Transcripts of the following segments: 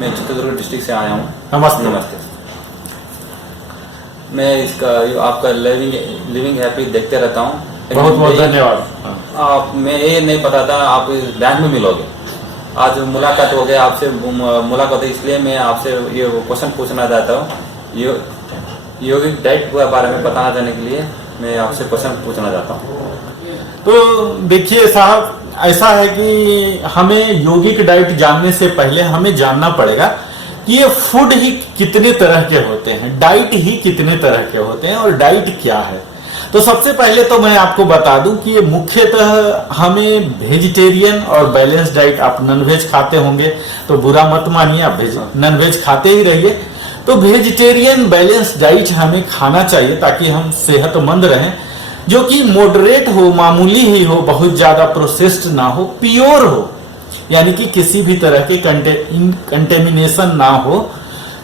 मैं चित्रदुर्ग डिस्ट्रिक्ट से आया हूँ। नमस्ते। नमस्ते। मैं इसका आपका लिविंग हैप्पी देखते रहता हूँ। बहुत बहुत धन्यवाद। आप मैं ये नहीं पता था आप इस बैंक में मिलोगे। आज मुलाकात हो गया आपसे, मुलाकात इसलिए मैं आपसे ये क्वेश्चन पूछना चाहता हूँ। यौगिक डाइट के बारे में बताना चाहने के लिए मैं आपसे क्वेश्चन पूछना चाहता हूँ। तो देखिए साहब, ऐसा है कि हमें यौगिक डाइट जानने से पहले हमें जानना पड़ेगा कि ये फूड ही कितने तरह के होते हैं, डाइट ही कितने तरह के होते हैं और डाइट क्या है। तो सबसे पहले तो मैं आपको बता दूं कि ये मुख्यतः हमें वेजिटेरियन और बैलेंस डाइट, आप नॉनवेज खाते होंगे तो बुरा मत मानिए, आप नॉनवेज खाते ही रहिए। तो वेजिटेरियन बैलेंस डाइट हमें खाना चाहिए ताकि हम सेहतमंद रहें, जो कि मॉडरेट हो, मामूली ही हो, बहुत ज्यादा प्रोसेस्ड ना हो, प्योर हो, यानी कि किसी भी तरह के कंटेमिनेशन ना हो,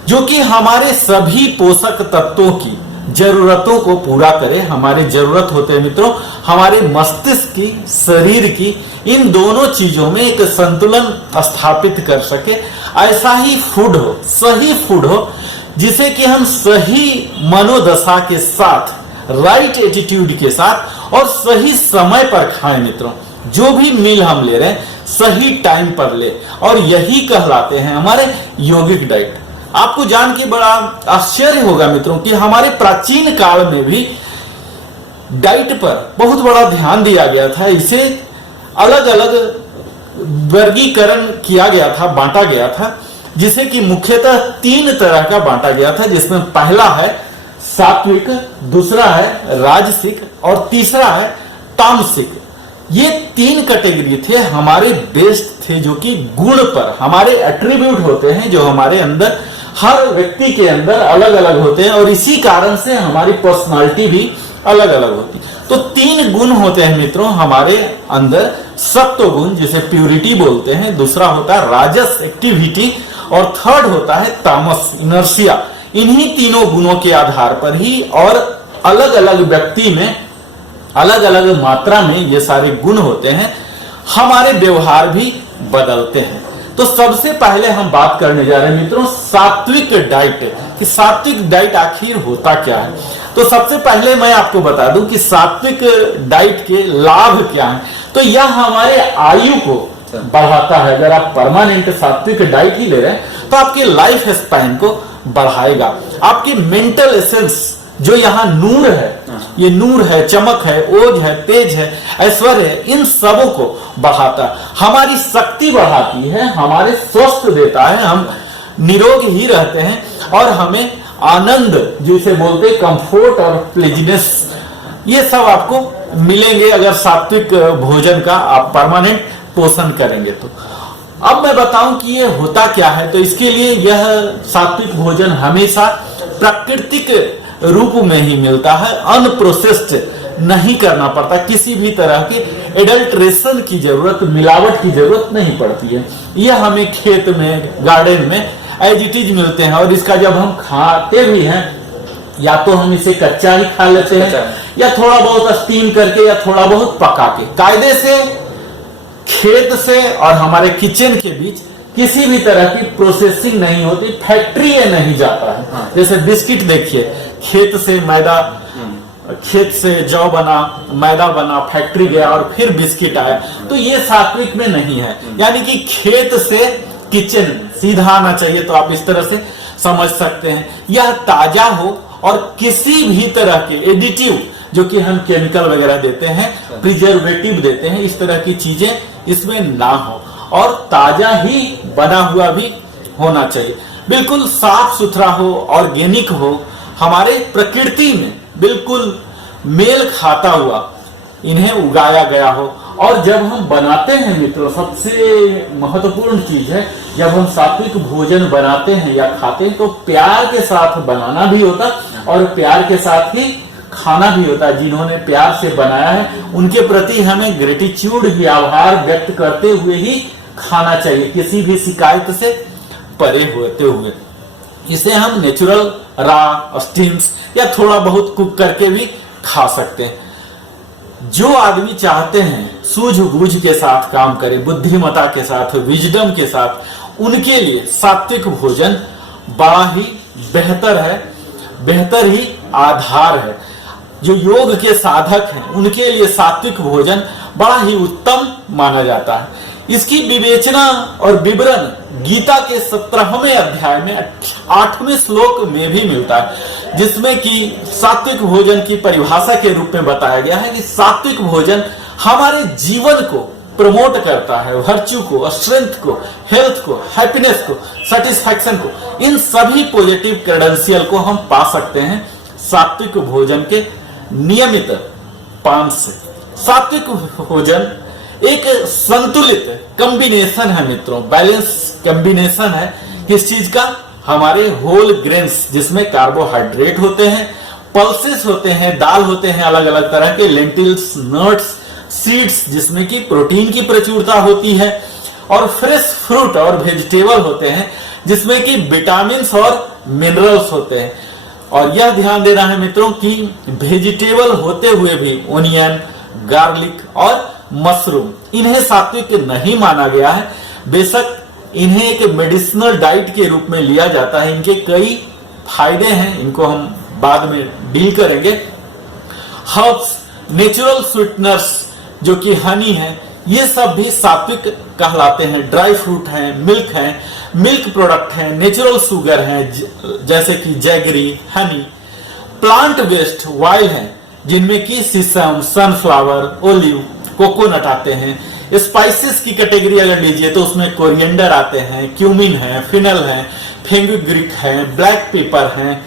जो कि हमारे सभी पोषक तत्वों की जरूरतों को पूरा करे। हमारी जरूरत होते हैं मित्रों हमारे मस्तिष्क की, शरीर की, इन दोनों चीजों में एक संतुलन स्थापित कर सके। ऐसा ही फूड हो, सही फूड हो, जिसे कि हम सही मनोदशा के साथ, राइट एटीट्यूड के साथ और सही समय पर खाएं मित्रों। जो भी मील हम ले रहे हैं सही टाइम पर ले, और यही कहलाते हैं हमारे यौगिक डाइट। आपको जान के बड़ा आश्चर्य होगा मित्रों कि हमारे प्राचीन काल में भी डाइट पर बहुत बड़ा ध्यान दिया गया था। इसे अलग अलग वर्गीकरण किया गया था, बांटा गया था, जिसे कि मुख्यतः 3 तरह का बांटा गया था, जिसमें पहला है सात्विक, दूसरा है राजसिक और तीसरा है तामसिक। ये 3 कैटेगरी थे, हमारे बेस्ट थे, जो कि गुण पर, हमारे एट्रीब्यूट होते हैं जो हमारे अंदर, हर व्यक्ति के अंदर अलग अलग होते हैं, और इसी कारण से हमारी पर्सनालिटी भी अलग अलग होती है। तो 3 गुण होते हैं मित्रों हमारे अंदर। सत्व गुण, जिसे प्यूरिटी बोलते हैं, दूसरा होता है राजस, एक्टिविटी, और थर्ड होता है तामस, इनर्शिया। इन्हीं तीनों गुणों के आधार पर ही और अलग अलग व्यक्ति में अलग अलग मात्रा में ये सारे गुण होते हैं, हमारे व्यवहार भी बदलते हैं। तो सबसे पहले हम बात करने जा रहे हैं मित्रों सात्विक डाइट, कि सात्विक डाइट आखिर होता क्या है। तो सबसे पहले मैं आपको बता दूं कि सात्विक डाइट के लाभ क्या हैं। तो यह हमारे आयु को बढ़ाता है। अगर आप परमानेंट सात्विक डाइट ही ले रहे हैं तो आपके लाइफ स्पैन को बढ़ाएगा। आपके मेंटल एसेंस, जो यहाँ नूर है, ये नूर है, चमक है, ओज है, तेज है, ऐश्वर्य है, इन सबों को बढ़ाता है। हमारी शक्ति बढ़ाती है, हमारे स्वस्थ देता है, हम निरोग ही रहते हैं, और हमें आनंद, जिसे बोलते हैं कंफर्ट और प्लेजिनेस, ये सब आपको मिलेंगे अगर सात्विक भोजन का आप परमानेंट पोषण करेंगे तो। अब मैं बताऊं कि ये होता क्या है। तो इसके लिए यह सात्विक भोजन हमेशा प्राकृतिक रूप में ही मिलता है, अनप्रोसेस्ड नहीं करना पड़ता, किसी भी तरह की एडल्ट्रेशन की जरूरत, मिलावट की जरूरत नहीं पड़ती है। यह हमें खेत में, गार्डन में एज इट इज मिलते हैं, और इसका जब हम खाते भी हैं, या तो हम इसे कच्चा ही खा लेते हैं, या थोड़ा बहुत स्टीम करके, या थोड़ा बहुत पका के। कायदे से खेत से और हमारे किचन के बीच किसी भी तरह की प्रोसेसिंग नहीं होती, फैक्ट्री ये नहीं जाता है। जैसे बिस्किट देखिए, खेत से मैदा, खेत से जौ बना, मैदा बना, फैक्ट्री गया और फिर बिस्किट आया, तो ये सात्विक में नहीं है। यानी कि खेत से किचन सीधा आना चाहिए। तो आप इस तरह से समझ सकते हैं, यह ताजा हो और किसी भी तरह के एडिटिव, जो कि हम केमिकल वगैरह देते हैं, प्रिजर्वेटिव देते हैं, इस तरह की चीजें इसमें ना हो, और ताजा ही बना हुआ भी होना चाहिए। बिल्कुल साफ सुथरा हो, ऑर्गेनिक हो, हमारे प्रकृति में बिल्कुल मेल खाता हुआ इन्हें उगाया गया हो। और जब हम बनाते हैं मित्रों, सबसे महत्वपूर्ण चीज है, जब हम सात्विक भोजन बनाते हैं या खाते हैं तो प्यार के साथ बनाना भी होता और प्यार के साथ ही खाना भी होता है। जिन्होंने प्यार से बनाया है उनके प्रति हमें ग्रेटिट्यूड भी, आभार व्यक्त करते हुए ही खाना चाहिए, किसी भी शिकायत से परे होते हुए। इसे हम नेचुरल, रॉ, स्टीम्स या थोड़ा बहुत कुक करके भी खा सकते हैं। जो आदमी चाहते हैं सूझबूझ के साथ काम करे, बुद्धिमता के साथ, विजडम के साथ, उनके लिए सात्विक भोजन बड़ा ही बेहतर ही आधार है। जो योग के साधक हैं उनके लिए सात्विक भोजन बड़ा ही उत्तम माना जाता है। इसकी विवेचना और विवरण गीता के 17वें अध्याय में 8वें श्लोक में भी मिलता है, जिसमें कि सात्विक भोजन की परिभाषा के रूप में बताया गया है कि सात्विक भोजन हमारे जीवन को प्रमोट करता है, वर्च्यू को, स्ट्रेंथ को, हेल्थ को, हैप्पीनेस को, सेटिस्फैक्शन को, इन सभी पॉजिटिव क्रेडेंशियल को हम पा सकते हैं सात्विक भोजन के नियमित पान से। सात्विक भोजन एक संतुलित कॉम्बिनेशन है मित्रों, बैलेंस कॉम्बिनेशन है किस चीज का? हमारे होल ग्रेन्स, जिसमें कार्बोहाइड्रेट होते हैं, पल्सेस होते हैं, दाल होते हैं अलग अलग तरह के, लेंटिल्स, नट्स, सीड्स जिसमें कि प्रोटीन की प्रचुरता होती है, और फ्रेश फ्रूट और वेजिटेबल होते हैं जिसमें कि विटामिन और मिनरल्स होते हैं। और यह ध्यान देना है मित्रों कि वेजिटेबल होते हुए भी ओनियन, गार्लिक और मशरूम, इन्हें सात्विक नहीं माना गया है। बेशक इन्हें एक मेडिसिनल डाइट के रूप में लिया जाता है, इनके कई फायदे हैं, इनको हम बाद में डील करेंगे। हर्ब्स, नेचुरल स्वीटनर्स जो कि हनी है, ये सब भी सात्विक कहलाते हैं। ड्राई फ्रूट हैं, मिल्क प्रोडक्ट हैं, नेचुरल शुगर हैं जैसे कि jaggery, Honey, plant based oil हैं जिनमें कि सीसम, सनफ्लावर, ओलिव, कोकोनट आते हैं। स्पाइसेस की कैटेगरी अगर लीजिए तो उसमें कोरिएंडर आते हैं, क्यूमिन है, फिनल है, फेनुग्रीक है, ब्लैक पेपर है,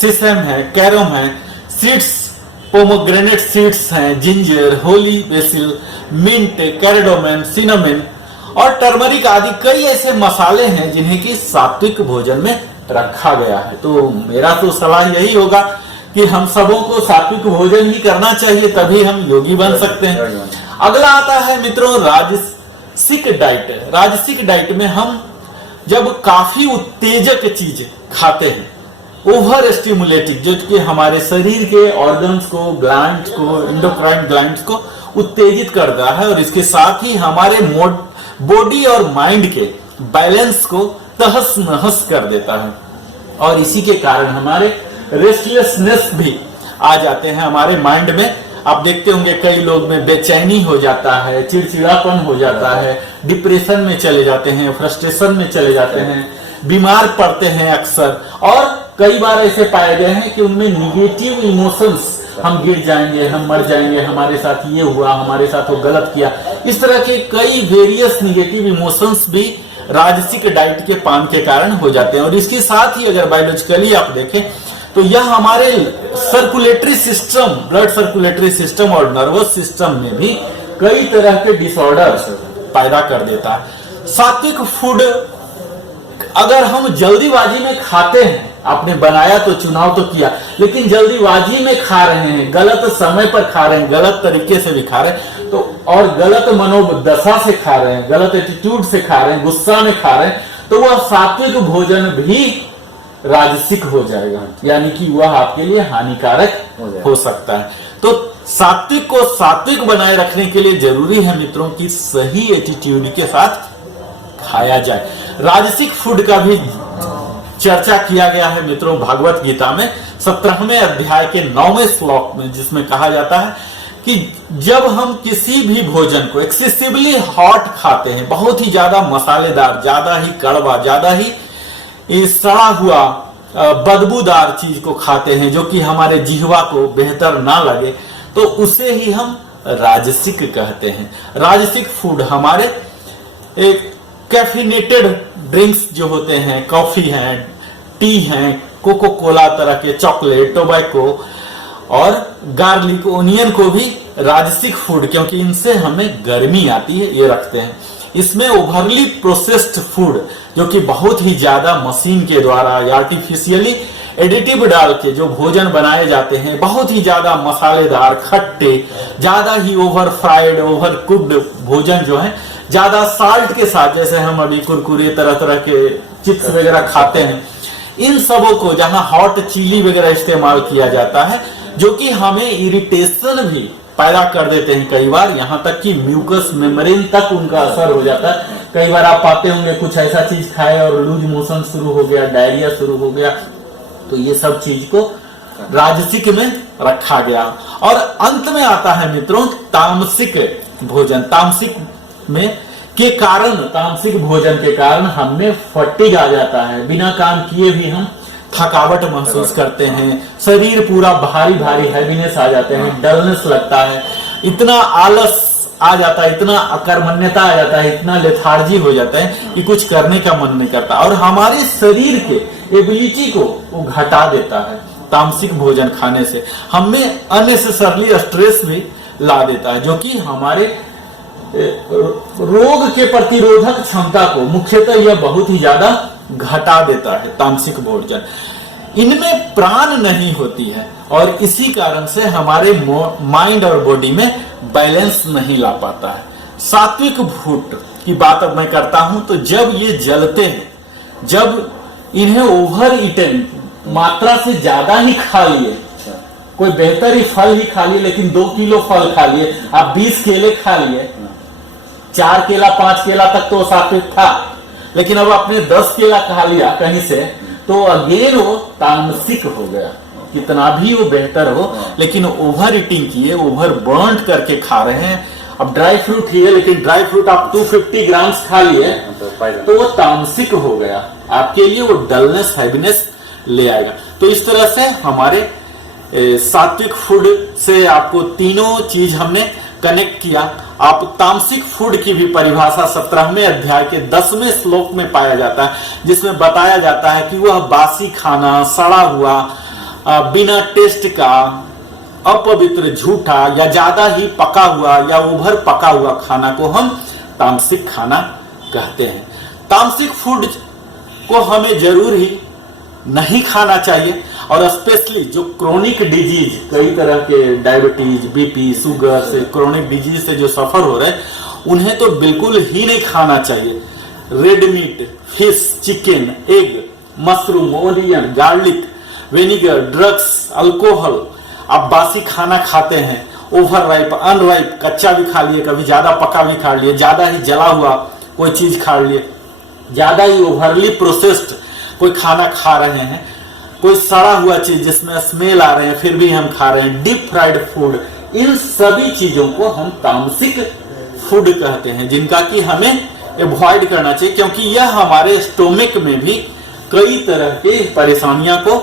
सीसम है, कैरम है, सीड्स, पोमोग्रेनेट सीड्स हैं, ginger, holy basil, mint, cardamom, cinnamon और टर्मरिक आदि कई ऐसे मसाले हैं जिन्हें कि सात्विक भोजन में रखा गया है। तो मेरा तो सलाह यही होगा कि हम सबों को सात्विक भोजन ही करना चाहिए, तभी हम योगी बन सकते हैं। अगला आता है मित्रों राजसिक डाइट। राजसिक डाइट में हम जब काफी उत्तेजक चीज खाते हैं, ओवर स्टिमुलेटिंग, जो कि हमारे शरीर के ऑर्गन्स को, ग्लैंड्स को, एंडोक्राइन ग्लैंड्स को उत्तेजित करता है और इसके साथ ही हमारे बॉडी और माइंड के बैलेंस को तहस नहस कर देता है, और इसी के कारण हमारे रेस्टलेसनेस भी आ जाते हैं हमारे माइंड में। आप देखते होंगे कई लोग में बेचैनी हो जाता है, चिड़चिड़ापन हो जाता है, डिप्रेशन में चले जाते हैं, फ्रस्ट्रेशन में चले जाते हैं, बीमार पड़ते हैं अक्सर, और कई बार ऐसे पाए गए हैं कि उनमें निगेटिव इमोशंस, हम गिर जाएंगे, हम मर जाएंगे, हमारे साथ ये हुआ, हमारे साथ वो गलत किया, इस तरह के कई वेरियस निगेटिव इमोशंस भी राजसिक डाइट के पान के कारण हो जाते हैं। और इसके साथ ही अगर बायोलॉजिकली आप देखें तो यह हमारे circulatory system, blood circulatory system और नर्वस सिस्टम में भी कई तरह के डिसऑर्डर पैदा कर देता है। सात्विक फूड अगर हम जल्दीबाजी में खाते हैं, आपने बनाया तो, चुनाव तो किया, लेकिन जल्दीबाजी में खा रहे हैं, गलत समय पर खा रहे हैं, गलत तरीके से भी खा रहे हैं, तो और गलत मनोदशा से खा रहे हैं, गलत एटीट्यूड से खा रहे हैं, गुस्सा में खा रहे हैं, तो वह सात्विक भोजन भी राजसिक हो जाएगा, यानी कि वह आपके लिए हानिकारक हो सकता है। तो सात्विक को सात्विक बनाए रखने के लिए जरूरी है मित्रों कि सही एटीट्यूड के साथ खाया जाए। राजसिक फूड का भी चर्चा किया गया है मित्रों भागवत गीता में 17वें अध्याय के 9वें श्लोक में, जिसमें कहा जाता है कि जब हम किसी भी भोजन को एक्सेसिवली हॉट खाते हैं, बहुत ही ज्यादा मसालेदार, ज्यादा ही कड़वा, ज्यादा ही सड़ा हुआ बदबूदार चीज को खाते हैं जो कि हमारे जिह्वा को बेहतर ना लगे, तो उसे ही हम राजसिक कहते हैं। राजसिक फूड हमारे एक कैफिनेटेड ड्रिंक्स जो होते हैं, कॉफी है, टी है, कोको कोला तरह के, चॉकलेट, टोबैको और गार्लिक, ओनियन को भी राजसिक फूड, क्योंकि इनसे हमें गर्मी आती है, ये रखते हैं। इसमें ओवरली प्रोसेस्ड फूड जो कि बहुत ही ज्यादा मशीन के द्वारा या आर्टिफिशियली एडिटिव डाल के जो भोजन बनाए जाते हैं, बहुत ही ज्यादा मसालेदार, खट्टे, ज्यादा ही ओवर फ्राइड, ओवर कुक्ड भोजन जो है, ज्यादा साल्ट के साथ, जैसे हम अभी कुरकुरे तरह तरह के चिप्स वगैरह खाते हैं, इन सबों को जहां हॉट चिली वगैरह इस्तेमाल किया जाता है जो कि हमें इरिटेशन भी पैदा कर देते हैं कई बार, यहां तक कि म्यूकस मेम्ब्रेन तक उनका असर हो जाता है, कई बार आप पाते होंगे कुछ ऐसा चीज खाए और लूज मोशन शुरू हो गया, डायरिया शुरू हो गया, तो ये सब चीज को राजसिक में रखा गया। और अंत में आता है मित्रों तामसिक भोजन। तामसिक में के कारण, तामसिक भोजन के कारण हमें फटीग आ जाता है, बिना काम किए भी हम थकावट महसूस करते हैं, शरीर पूरा भारी भारी हैवीनेस आ जाते हैं, डलनेस लगता है, इतना आलस आ जाता है, इतना अकर्मण्यता आ जाता है, इतना लेथार्जी हो जाता है कि कुछ करने का मन नहीं करता, और हमारे शरीर के एबिलिटी को वो घटा देता है। तामसिक भोजन खाने से हमें अननेसेसरली स्ट्रेस भी ला देता है, जो कि हमारे रोग के प्रतिरोधक क्षमता को मुख्यतः यह बहुत ही ज्यादा घटा देता है। तामसिक भोजन, इनमें प्राण नहीं होती है और इसी कारण से हमारे माइंड और बॉडी में बैलेंस नहीं ला पाता है। सात्विक फूड की बात अब मैं करता हूं, तो जब ये जलते हैं, जब इन्हें ओवर ईटन, मात्रा से ज्यादा ही खा लिए, कोई बेहतर ही फल ही खा लिए, लेकिन 2 किलो फल खा लिए, आप 20 केले खा लिए, 4 केला 5 केला तक तो सात्विक था, लेकिन अब आपने 10 केला खा लिया कहीं से, तो अगेन वो तामसिक हो गया। कितना भी वो बेहतर हो, लेकिन ओवर ईटिंग किए, ओवर बर्न करके खा रहे हैं। अब ड्राई फ्रूट ही है, लेकिन ड्राई फ्रूट आप 250 ग्राम्स खा लिए तो वो तामसिक हो गया, आपके लिए वो डलनेस, हैवीनेस ले आएगा। तो इस तरह से हमारे सात्विक फूड से आपको तीनों चीज हमने कनेक्ट किया। आप तामसिक फूड की भी परिभाषा 17वें अध्याय के 10वें श्लोक में पाया जाता है, जिसमें बताया जाता है कि वह बासी खाना, सड़ा हुआ, बिना टेस्ट का, अपवित्र, झूठा या ज्यादा ही पका हुआ या ओवर पका हुआ खाना को हम तामसिक खाना कहते हैं। तामसिक फूड को हमें जरूर ही नहीं खाना चाहिए, और स्पेशली जो क्रोनिक डिजीज, कई तरह के डायबिटीज, बीपी, शुगर से, क्रोनिक डिजीज से जो सफर हो रहे हैं, उन्हें तो बिल्कुल ही नहीं खाना चाहिए। Red meat, fish, chicken, egg, mushroom, onion, garlic, vinegar, drugs, alcohol, आप बासी खाना खाते हैं, ओवर राइप, अनराइप, कच्चा भी खा लिए, कभी ज्यादा पका भी खा लिए, ज्यादा ही जला हुआ कोई चीज खा लिए, ज्यादा ही ओवरली प्रोसेस्ड कोई खाना खा रहे हैं, कोई सड़ा हुआ चीज जिसमें स्मेल आ रहे हैं फिर भी हम खा रहे हैं, डीप फ्राइड फूड, इन सभी चीजों को हम तामसिक फूड कहते हैं, जिनका कि हमें अवॉइड करना चाहिए, क्योंकि यह हमारे स्टोमक में भी कई तरह की परेशानियां को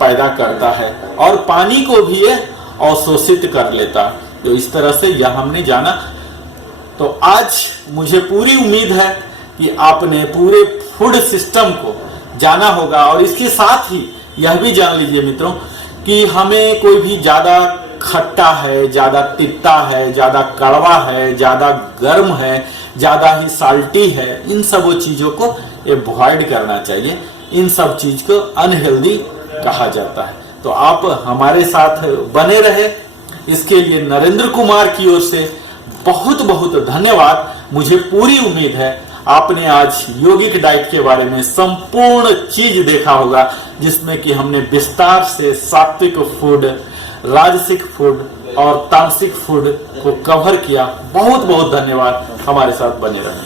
पैदा करता है और पानी को भी यह अवशोषित कर लेता है। तो इस तरह से यह हमने जाना। तो आज मुझे पूरी उम्मीद है कि आपने पूरे फूड सिस्टम को जाना होगा, और इसके साथ ही यह भी जान लीजिए मित्रों कि हमें कोई भी ज्यादा खट्टा है, ज्यादा तित्ता है, ज्यादा कड़वा है, ज्यादा गर्म है, ज्यादा ही साल्टी है, इन सब चीजों को अवॉइड करना चाहिए। इन सब चीज को अनहेल्दी कहा जाता है। तो आप हमारे साथ बने रहे, इसके लिए नरेंद्र कुमार की ओर से बहुत बहुत धन्यवाद। मुझे पूरी उम्मीद है आपने आज यौगिक डाइट के बारे में संपूर्ण चीज देखा होगा, जिसमें कि हमने विस्तार से सात्विक फूड, राजसिक फूड और तामसिक फूड को कवर किया। बहुत बहुत धन्यवाद, हमारे साथ बने रहें।